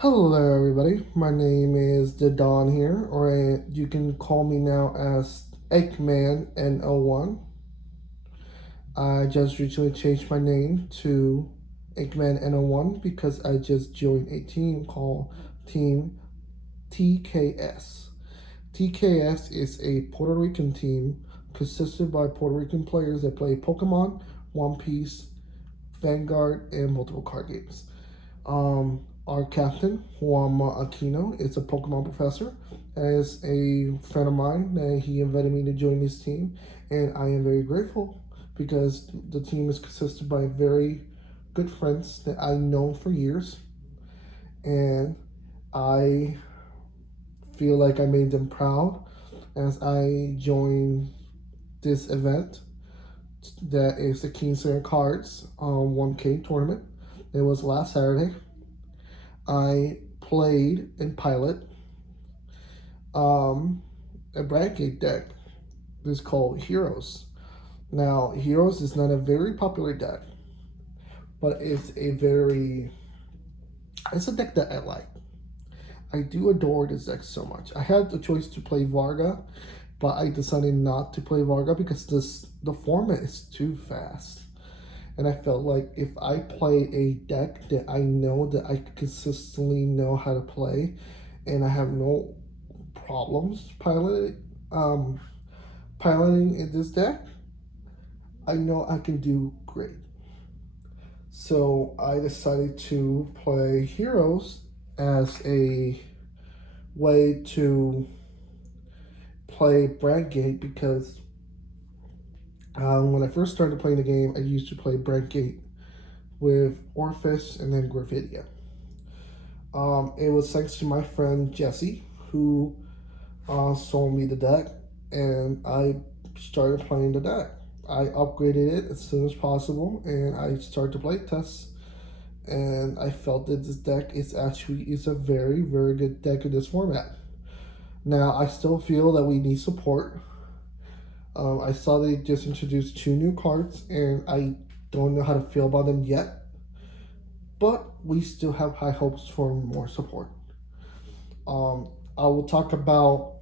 Hello there, everybody. My name is the Don here, or you can call me now as Eggman N01. I just recently changed my name to Eggman N01 because I just joined a team called Team TKS. TKS is a Puerto Rican team consisted by Puerto Rican players that play Pokemon, One Piece, Vanguard, and multiple card games. Our captain, Juan Aquino, is a Pokemon professor. As a friend of mine, he invited me to join his team, and I am very grateful because the team is consisted by very good friends that I know for years, and I feel like I made them proud as I joined this event that is the KingSlayerCards 1K tournament. It was last Saturday. I played in Pilot a bracket deck. It's called Heroes. Now, Heroes is not a very popular deck, but it's a deck that I like. I do adore this deck so much. I had the choice to play Varga, but I decided not to play Varga because the format is too fast. And I felt like if I play a deck that I know that I consistently know how to play, and I have no problems piloting in this deck, I know I can do great. So I decided to play Heroes as a way to play Brandgate because when I first started playing the game, I used to play Brandgate with Orphis and then Gravidia. It was thanks to my friend Jesse who sold me the deck, and I started playing the deck. I upgraded it as soon as possible, and I started to play tests, and I felt that this deck is a very, very good deck in this format. Now, I still feel that we need support. I saw they just introduced 2 new cards, and I don't know how to feel about them yet, but we still have high hopes for more support. I will talk about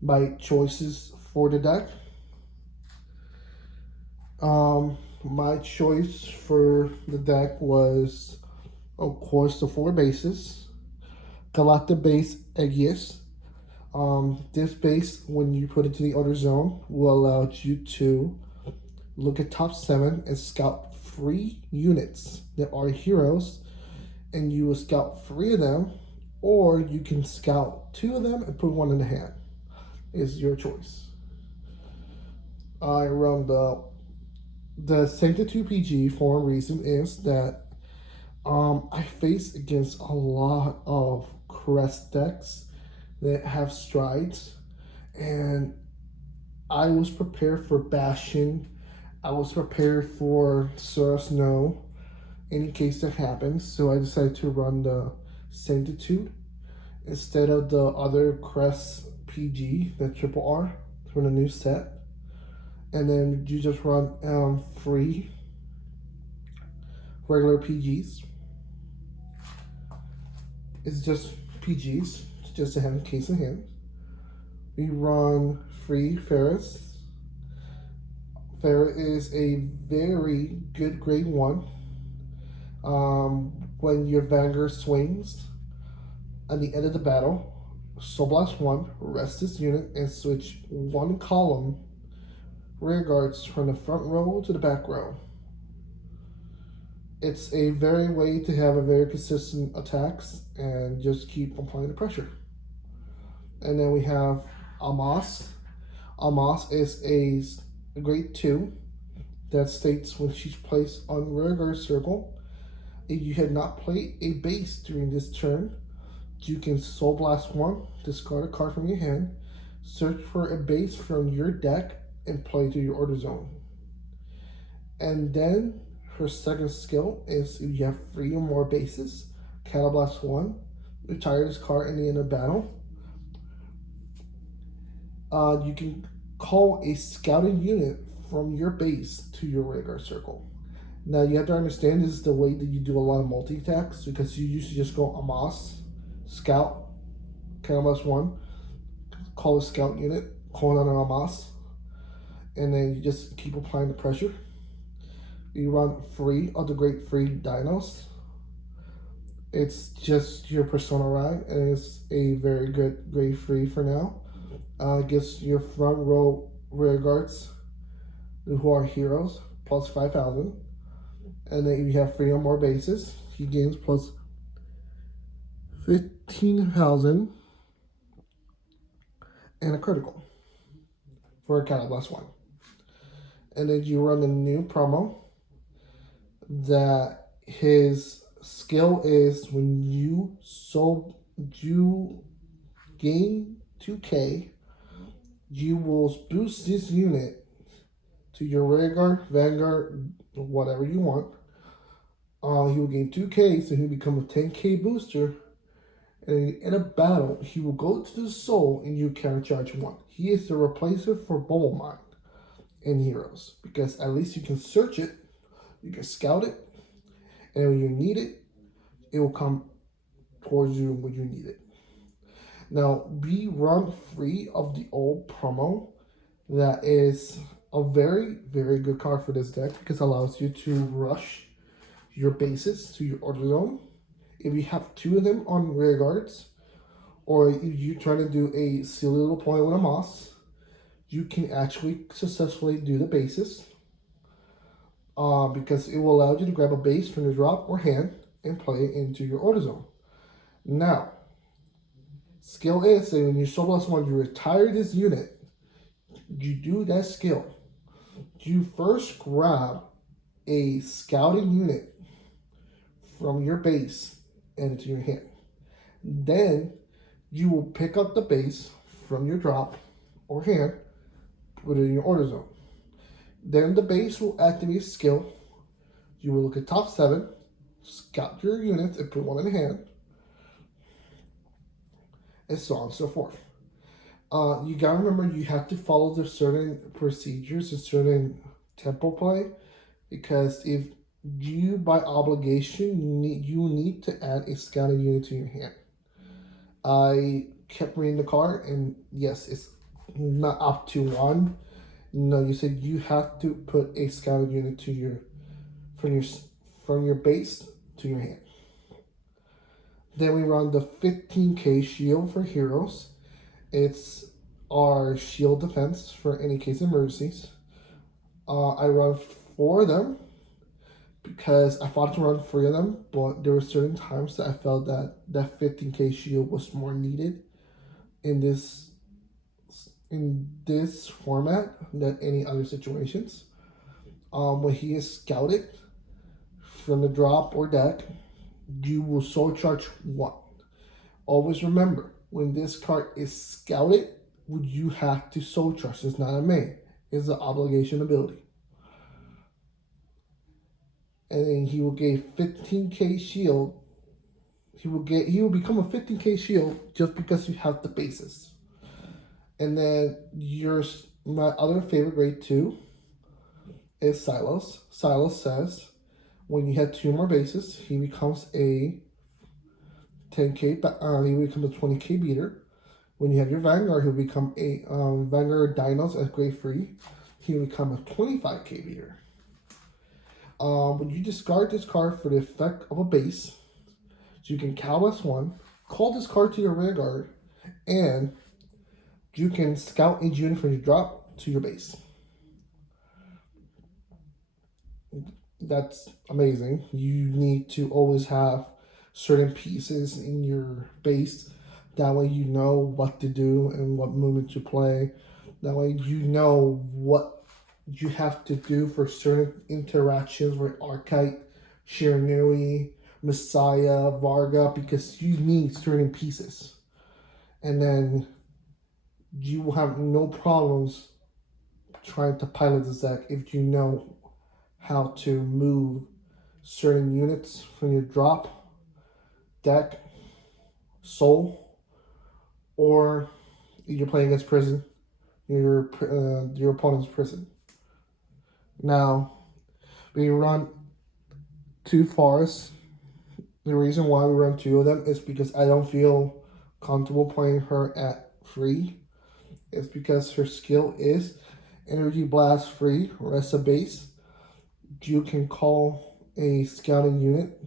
my choices for the deck. My choice for the deck was, of course, the 4 bases. Galactic base Aegis. This base, when you put it to the other zone, will allow you to look at top 7 and scout 3 units that are heroes, and you will scout 3 of them, or you can scout 2 of them and put 1 in the hand. It's your choice. I run the Sanctitude PG for a reason is that I face against a lot of crest decks that have strides, and I was prepared for Bastion. I was prepared for Sora Snow in case that happens, so I decided to run the Sanctitude instead of the other crest PG, the Triple R from the new set. And then you just run free regular PGs. It's just PGs, just to have a case in hand. We run free Ferris. Ferris is a very good grade 1. When your Vanguard swings at the end of the battle, Soul Blast 1, rest this unit, and switch 1 column rear guards from the front row to the back row. It's a very way to have a very consistent attacks and just keep applying the pressure. And then we have Amos. Amos is a grade 2 that states when she's placed on rear guard circle, if you had not played a base during this turn, you can Soul Blast 1, discard a card from your hand, search for a base from your deck, and play to your order zone. And then her second skill is if you have 3 or more bases, Catablast 1, retire this card in the end of battle. You can call a scouting unit from your base to your rear guard circle. Now you have to understand this is the way that you do a lot of multi-attacks, because you used to just go Amos, Scout, KLS 1, call a Scout unit, call on an Amos, and then you just keep applying the pressure. You run free of the great free dinos. It's just your Persona rag, and it's a very good grade free for now. Gets your front row rear guards who are heroes plus 5,000, and then if you have 3 or more bases, he gains plus 15,000 and a critical for a Caliblast 1. And then you run a new promo that his skill is when you gain 2k, you will boost this unit to your rearguard, vanguard, whatever you want. He will gain 2k, so he'll become a 10k booster. And in a battle, he will go to the soul and you countercharge 1. He is the replacer for Bubble Mind in Heroes, because at least you can search it, you can scout it, and when you need it, it will come towards you when you need it. Now, be run free of the old promo. That is a very, very good card for this deck, because it allows you to rush your bases to your order zone. If you have 2 of them on rear guards, or if you're trying to do a silly little play with a Moss, you can actually successfully do the bases. Because it will allow you to grab a base from your drop or hand and play it into your order zone. Now, skill is that when you +1, you retire this unit, you do that skill. You first grab a scouting unit from your base and into your hand. Then you will pick up the base from your drop or hand, put it in your order zone. Then the base will activate skill. You will look at top 7, scout your units, and put 1 in hand, and so on and so forth. You gotta remember, you have to follow the certain procedures, a certain tempo play, because if you, by obligation, you need to add a scouting unit to your hand. I kept reading the card, and yes, it's not up to 1. No, you said you have to put a scouting unit to your from your base to your hand. Then we run the 15k shield for heroes. It's our shield defense for any case of emergencies. I run 4 of them because I thought to run 3 of them, but there were certain times that I felt that that 15k shield was more needed in this format than any other situations. When he is scouted from the drop or deck, you will soul charge 1. Always remember, when this card is scouted, you have to soul charge. It's not a main. It's an obligation ability. And then he will get 15k shield. He will become a 15k shield just because you have the bases. And then my other favorite grade 2 is Silos. Silos says when you have 2 more bases, he becomes a 10k, he becomes a 20k beater. When you have your Vanguard, he'll become a Vanguard Dinos as grade free. He'll become a 25k beater. When you discard this card for the effect of a base, so you can Caliblast 1, call this card to your rear guard, and you can scout each unit from your drop to your base. That's amazing. You need to always have certain pieces in your base. That way you know what to do and what movement to play. That way you know what you have to do for certain interactions with Archetype, Shiranui, Messiah, Varga, because you need certain pieces. And then you will have no problems trying to pilot this deck if you know how to move certain units from your drop, deck, soul, or if you're playing against prison, your opponent's prison. Now, we run 2 forests. The reason why we run 2 of them is because I don't feel comfortable playing her at free. It's because her skill is Energy Blast free, rest of base. You can call a scouting unit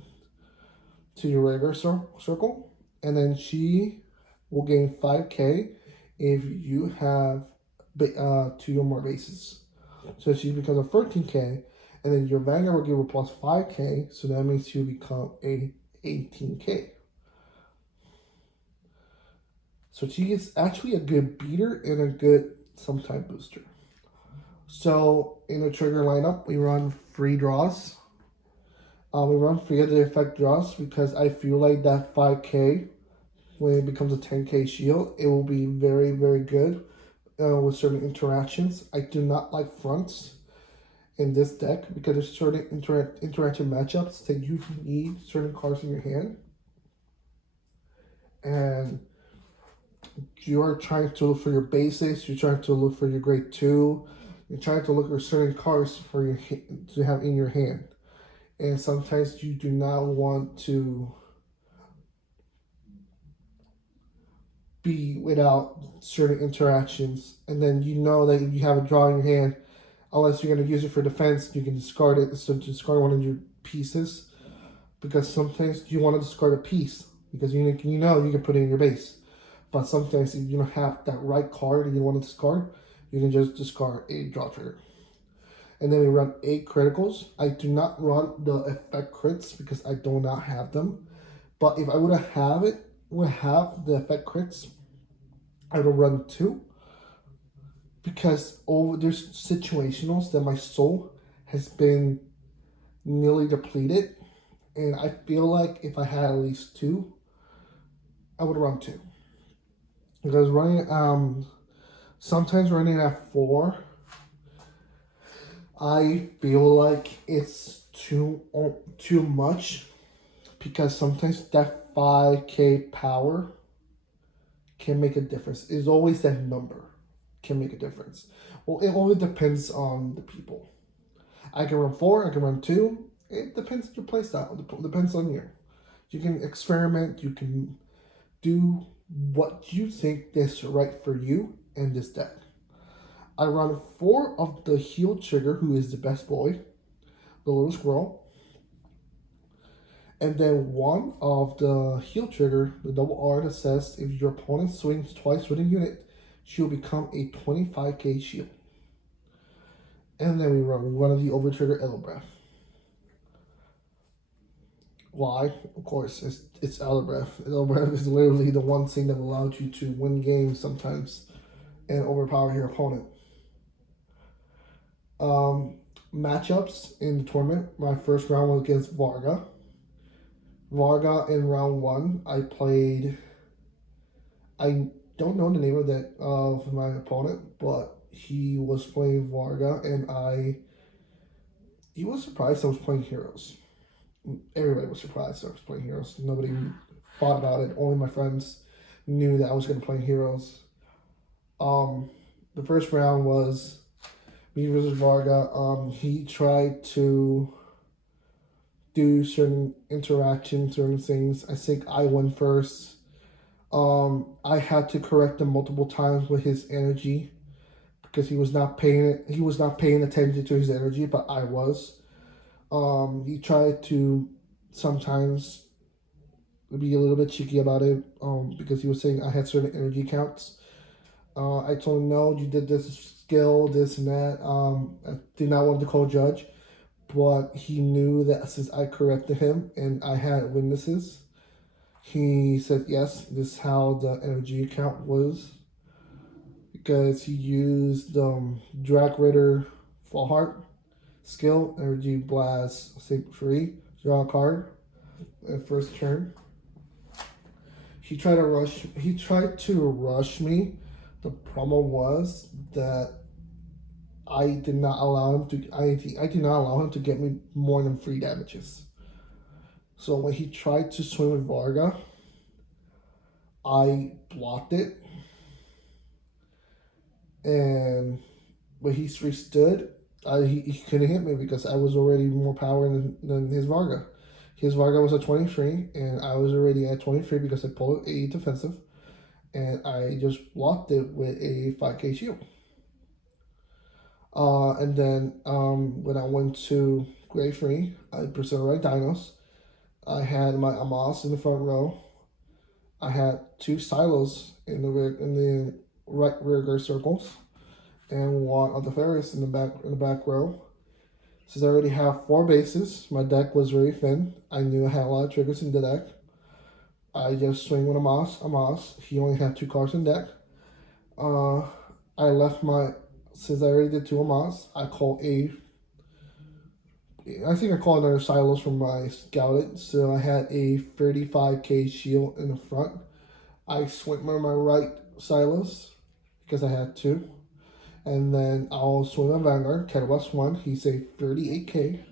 to your regular circle, and then she will gain 5k if you have 2 or more bases. So she becomes a 13k, and then your Vanguard will give her plus 5k, so that makes you become a 18k. So she is actually a good beater and a good sometime booster. So in the trigger lineup, we run free draws. We run free of the effect draws because I feel like that 5k, when it becomes a 10k shield, it will be very, very good with certain interactions. I do not like fronts in this deck because there's certain interaction matchups that you need certain cards in your hand. And you're trying to look for your basics, you're trying to look for your grade 2, you're trying to look for certain cards for your to have in your hand. And sometimes you do not want to be without certain interactions, and then you know that if you have a draw in your hand, unless you're going to use it for defense, you can discard it. So discard one of your pieces, because sometimes you want to discard a piece because you know you can put it in your base. But sometimes if you don't have that right card and you want to discard, you can just discard a draw trigger. And then we run 8 criticals. I do not run the effect crits because I do not have them. But if I would have the effect crits, I would run 2. Because there's situationals that my soul has been nearly depleted. And I feel like if I had at least 2, I would run 2. Because sometimes running at 4, I feel like it's too much, because sometimes that 5k power can make a difference. It's always that number can make a difference. Well, it only depends on the people. I can run 4, I can run 2. It depends on your playstyle. It depends on you. You can experiment. You can do what you think is right for you in this deck. I run 4 of the heal trigger, who is the best boy, the little squirrel. And then 1 of the heal trigger, the double R, that says if your opponent swings twice with a unit, she'll become a 25k shield. And then we run 1 of the over trigger Elder Breath. Why? Of course, it's Elder Breath. Elder Breath is literally the one thing that allows you to win games sometimes and overpower your opponent. Matchups in the tournament. My first round was against Varga. Varga in round 1, I don't know the name of my opponent, but he was playing Varga, and he was surprised I was playing heroes. Everybody was surprised I was playing heroes. Nobody thought about it. Only my friends knew that I was going to play heroes. The first round was me versus Varga. He tried to do certain interactions, certain things. I think I won first. I had to correct him multiple times with his energy because he was not paying attention to his energy, but I was. He tried to sometimes be a little bit cheeky about it, because he was saying I had certain energy counts. I told him, no, you did this skill, this and that. I did not want to call judge, but he knew that since I corrected him and I had witnesses, he said, yes, this is how the energy count was, because he used Drag Ritter Fallheart skill, Energy Blast, Sync Free, draw a card at first turn. He tried to rush me. The problem was that I did not allow him to get me more than 3 damages. So when he tried to swing with Varga, I blocked it, and when he restood, he couldn't hit me because I was already more power than his Varga. His Varga was at 23, and I was already at 23 because I pulled a defensive, and I just blocked it with a 5k shield. And then when I went to grade 3, I presented right dinos. I had my Amos in the front row. I had 2 silos in the right rear guard circles, and 1 of the fairies in the back row. Since I already have 4 bases, my deck was very thin. I knew I had a lot of triggers in the deck. I just swing with Amos. He only had 2 cards in deck. I left since I already did 2 Amos, I called I think I called another silos from my scouted. So I had a 35k shield in the front. I swing with my right silos because I had 2. And then I'll swing on Vanguard, Kettlebus 1. He's a 38k.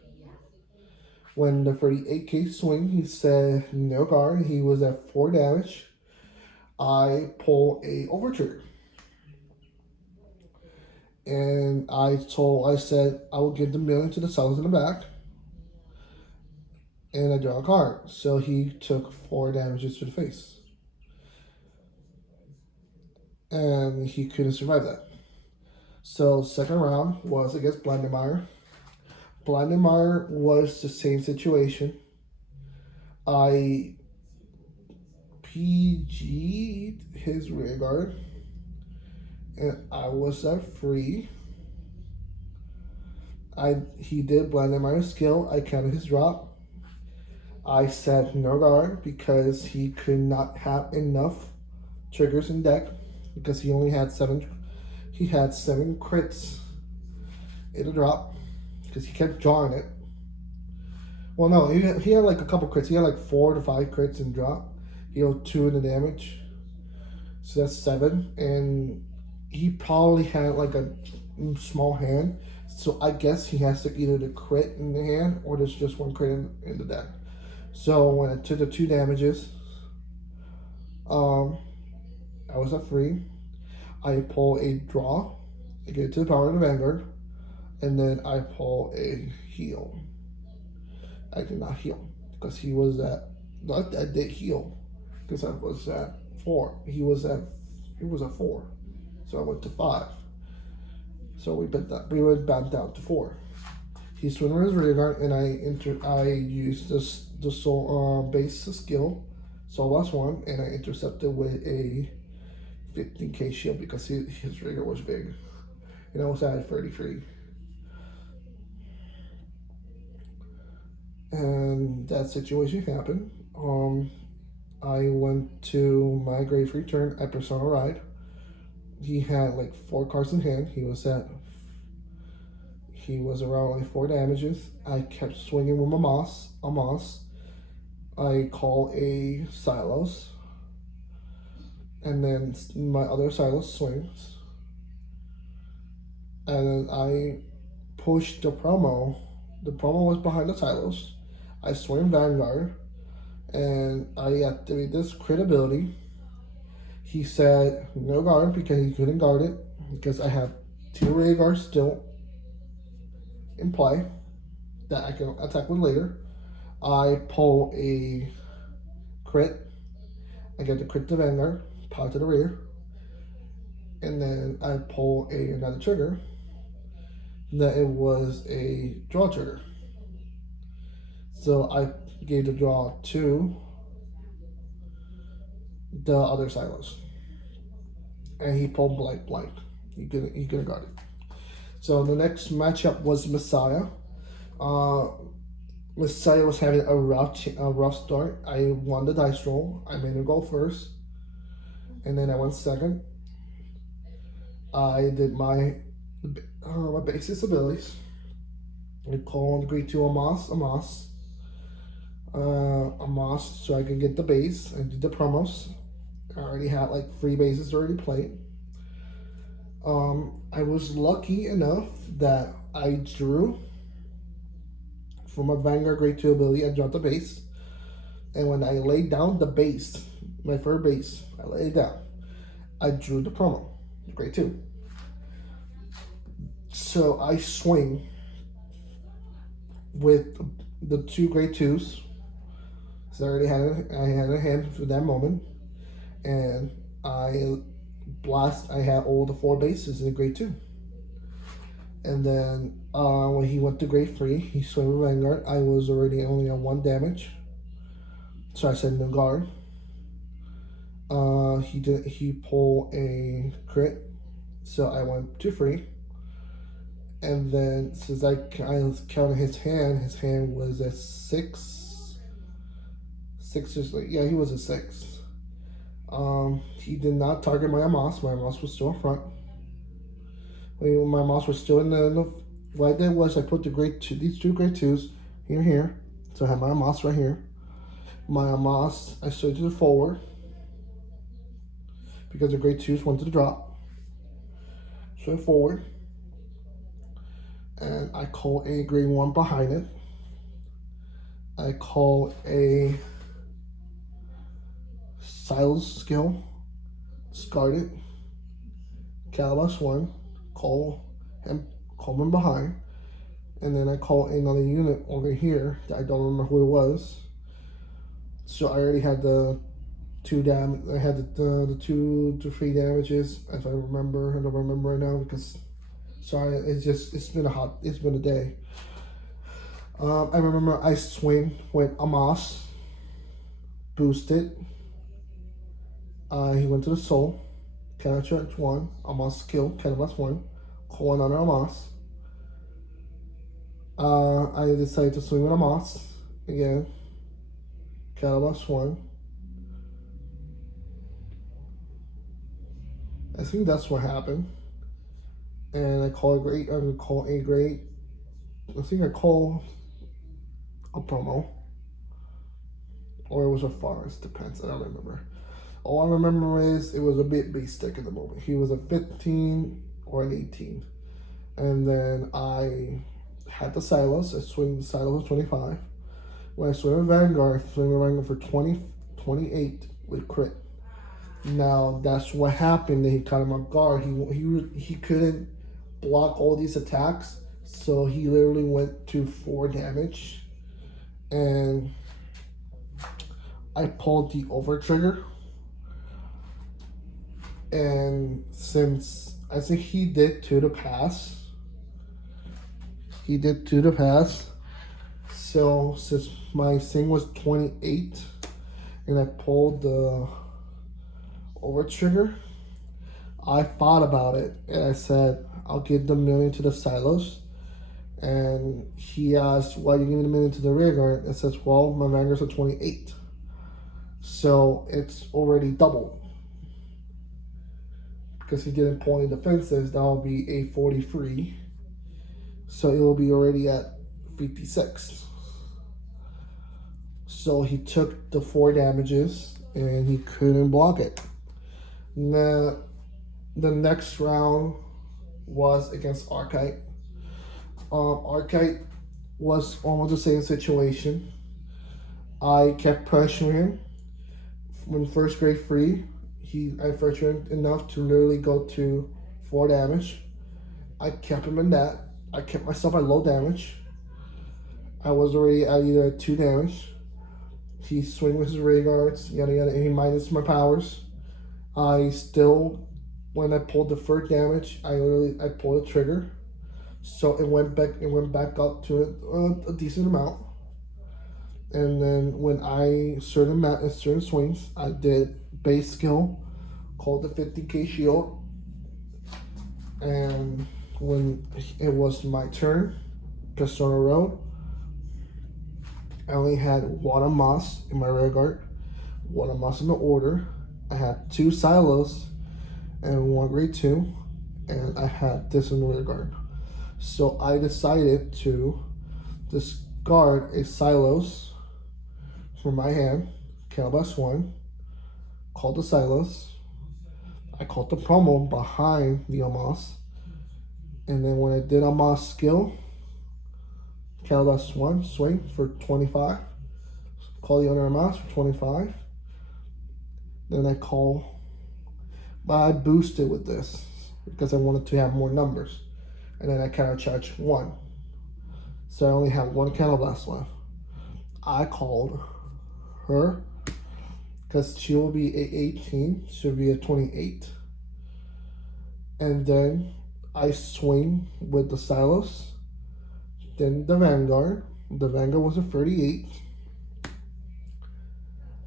When the 38k swing, he said no guard. He was at 4 damage. I pull a overtrigger. And I said I will give the million to the silos in the back. And I draw a card. So he took 4 damages to the face. And he couldn't survive that. So second round was against Blandenmeyer. Blandenmeyer was the same situation. I PG'd his rear guard, and I was at free. He did Blandenmeyer's skill. I counted his drop. I said no guard because he could not have enough triggers in deck because he only had 7. He had 7 crits in the drop because he kept drawing it. Well, no, he had like a couple crits. He had like 4 to 5 crits in drop. He had 2 in the damage, so that's 7. And he probably had like a small hand, so I guess he has to either the crit in the hand or there's just 1 crit in the deck. So when I took the 2 damages, I was at free. I pull a draw, I get to the power of the Vanguard, and then I pull a heal. I did not heal because he was at. I did heal because I was at 4. He was at 4, so I went to 5. So we went back down to 4. He swung with his rear guard, and I used the soul base skill, Soul Blast 1, and I intercepted with a 15k shield because his rigger was big, and I was at 33. And that situation happened. I went to my grade 3 turn at Persona Ride. He had like 4 cards in hand. He was around like 4 damages. I kept swinging with my Amos. I call a Silos. And then my other Silos swings. And then I pushed the promo. The promo was behind the Silos. I swing Vanguard. And I activate this crit ability. He said no guard because he couldn't guard it. Because I have 2 rear guards still in play that I can attack with later. I pull a crit. I get the crit to Vanguard, power to the rear, and then I pull another trigger. That it was a draw trigger. So I gave the draw to the other Silos, and he pulled blank. He couldn't guard it. So the next matchup was Messiah. Messiah was having a rough start. I won the dice roll. I made him go first, and then I went second. I did my basic abilities. I called grade 2 Amos, so I can get the base. I did the promos. I already had like 3 bases already played. I was lucky enough that I drew for my Vanguard grade 2 ability. I dropped the base, and when I laid down the base, my third base, I laid it down. I drew the promo, grade 2. So I swing with the two grade twos. So I had a hand for that moment, and I I had all the four bases in grade two. And then when he went to grade three, he swung with Vanguard. I was already only on one damage, so I said no guard. He pulled a crit, so I went to free. And then since I counted his hand was a six. Six is like, yeah, he was a six. He did not target my Amos. My Amos was still in front. When my Amos was still in the what I did was I put these two grade twos here. So I have my Amos right here. My Amos, I switched it forward because the grade twos wanted to drop. So forward. And I call a grade one behind it. I call a Silas skill, discard it, Calabash one, call him behind, and then I call another unit over here that I don't remember who it was. So I already had the I had the 2 to 3 damages, if I remember. I don't remember right now because sorry, it's been a day. I remember I swing with Amos, boosted. He went to the soul, Canada 1, Amos skill, Canada 1, call another Amos. I decided to swing with Amos again, Canada 1. I think that's what happened. And I call I think I call a promo. Or it was a forest, depends, I don't remember. All I remember is it was a bit basic at the moment. He was a 15 or an 18. And then I had the Silos. I swing the Silos 25. When I swing with Vanguard, I swing with Vanguard for 28 with crit. Now that's what happened. That he caught him off guard. He couldn't block all these attacks, so he literally went to 4 damage, and I pulled the over trigger. And since I think he did 2 to pass, so since my thing was 28, and I pulled the over trigger, I thought about it and I said, I'll give the million to the Silos. And he asked, why are you giving the million to the rear guard? It says, well, my Vanguard's a 28. So it's already doubled. Because he didn't pull any defenses, that will be a 43. So it will be already at 56. So he took the 4 damages and he couldn't block it. Now, the next round was against Archite. Archite was almost the same situation. I kept pressuring him. When first grade free, I pressured him enough to literally go to 4 damage. I kept him in that. I kept myself at low damage. I was already at either 2 damage. He swing with his ray guards, yada yada, and he minus my powers. I still, when I pulled the first damage, I pulled a trigger, so it went back up to a decent amount. And then when certain swings, I did base skill, called the 50k shield, and when it was my turn, Persona Road, I only had one Amos in my rear guard, one Amos in the order. I had 2 Silos and 1 grade 2, and I had this in the rear guard. So I decided to discard a Silos from my hand, Calabash 1, called the Silos. I called the promo behind the Amos, and then when I did Amos skill, Calabash 1, swing for 25, call the other Amos for 25. Then I boosted with this because I wanted to have more numbers. and then I countercharged 1. So I only have 1 counterblast left. I called her because she will be a 18, she'll be a 28. And then I swing with the Silos, then the Vanguard. The Vanguard was a 38.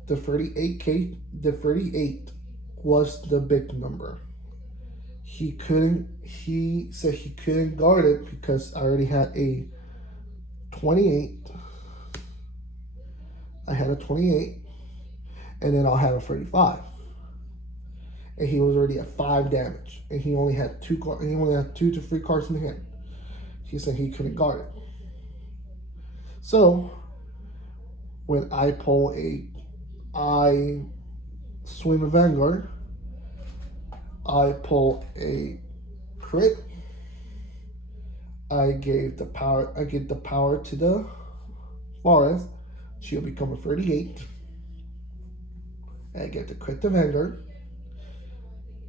The 38 was the big number. He said he couldn't guard it because I already had a 28. I had a 28, and then I'll have a 35. And he was already at 5 damage, and he only had 2 to 3 cards in hand. He said he couldn't guard it. So when I swing a Vanguard, I pull a crit. I give the power to the Forest. She'll become a 38. I get to crit the Vanguard.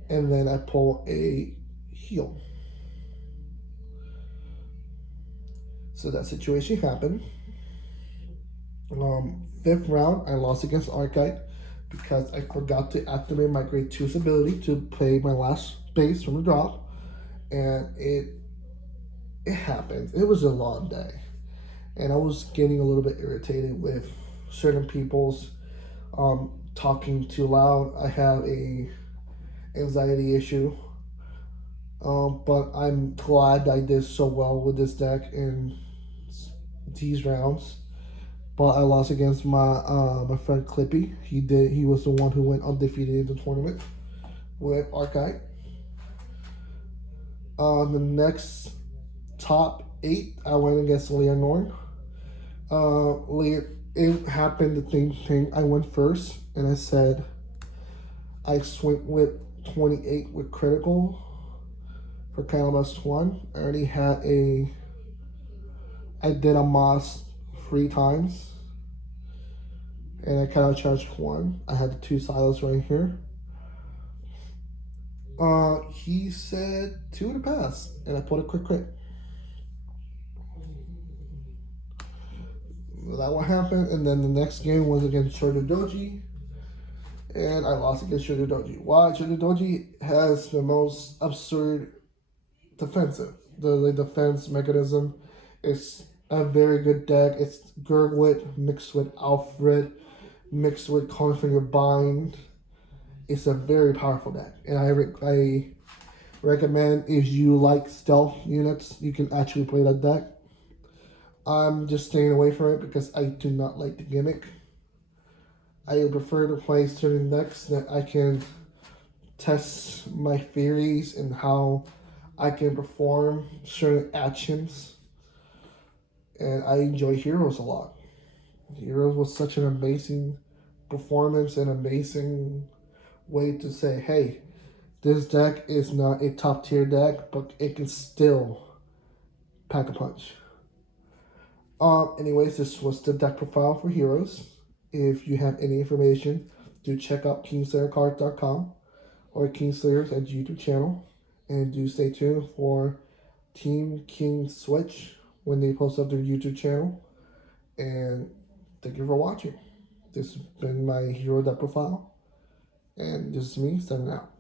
And then I pull a heal. So that situation happened. 5th round, I lost against Archetype because I forgot to activate my grade 2's ability to play my last base from the drop. And it happened. It was a long day. And I was getting a little bit irritated with certain people's talking too loud. I have a anxiety issue. But I'm glad I did so well with this deck in these rounds. But I lost against my friend Clippy. He was the one who went undefeated in the tournament with Archetype. The next top 8, I went against Leonor. It happened the same thing. I went first, and I said I swing with 28 with critical for Calamus 1. I already had I did a Moss 3 times, and I countercharged 1. I had the 2 Silos right here. He said 2 to pass, and I put a quick crit. That what happened, and then the next game was against Shorter Doji, and I lost against Shorter Doji. Why? Shorter Doji has the most absurd the defense mechanism. It's a very good deck. It's Gurgwit mixed with Alfred mixed with Configure Bind. It's a very powerful deck, and I recommend if you like stealth units, you can actually play that deck. I'm just staying away from it because I do not like the gimmick. I prefer to play certain decks that I can test my theories and how I can perform certain actions. And I enjoy Heroes a lot. Heroes was such an amazing performance and amazing way to say, hey, this deck is not a top tier deck, but it can still pack a punch. Anyways, this was the deck profile for Heroes. If you have any information, do check out KingSlayerCards.com or KingSlayers at YouTube channel. And do stay tuned for Team King Switch when they post up their YouTube channel. And thank you for watching. This has been my Hero deck profile. And this is me signing out.